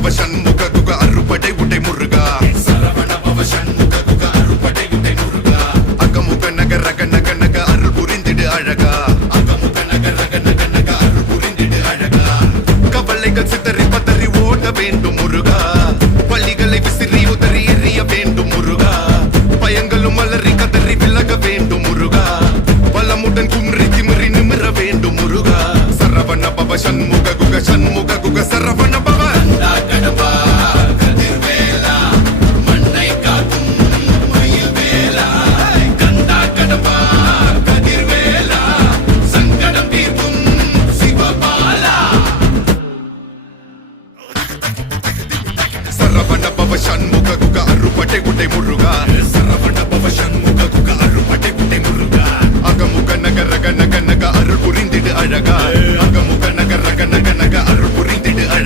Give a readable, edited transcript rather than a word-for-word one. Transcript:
பவ சண்முக குக அறுபடை உடை முருகா சரவண பவ சண்முக குக அறுபடை உடை முருகா அகமுக நக ரக நக நக அருள் புரிந்திடு அழகா அகமுக நக ரக நக நக அருள் புரிந்திடு அழகா கவலைகள் சிதறி பதறி ஓட வேண்டும் முருகா பள்ளிகளை விசிறி உதறி எறிய வேண்டும் முருகா பயங்களும் அலறி கதறி விலக வேண்டும் முருகா பலமுடன் கும்ரி திமிரி நிமிர வேண்டும் முருகா சரவண பவ சண்முக குக சரவண பவ கடம்பா கதிர்வேலா மண்ணை காக்கும் மயில் வேலா கந்தா கடம்பா கதிர்வேலா சங்கடம் தீர்க்கும் சிவபாலா சரவண பவ சண்முக குக அறுபடை உடை முருகா சரவண பவ சண்முக குக அறுபடை உடை முருகா அகமுக நக ரக நக நக அருள் புரிந்திடு அழகா அகமுக நக ரக நக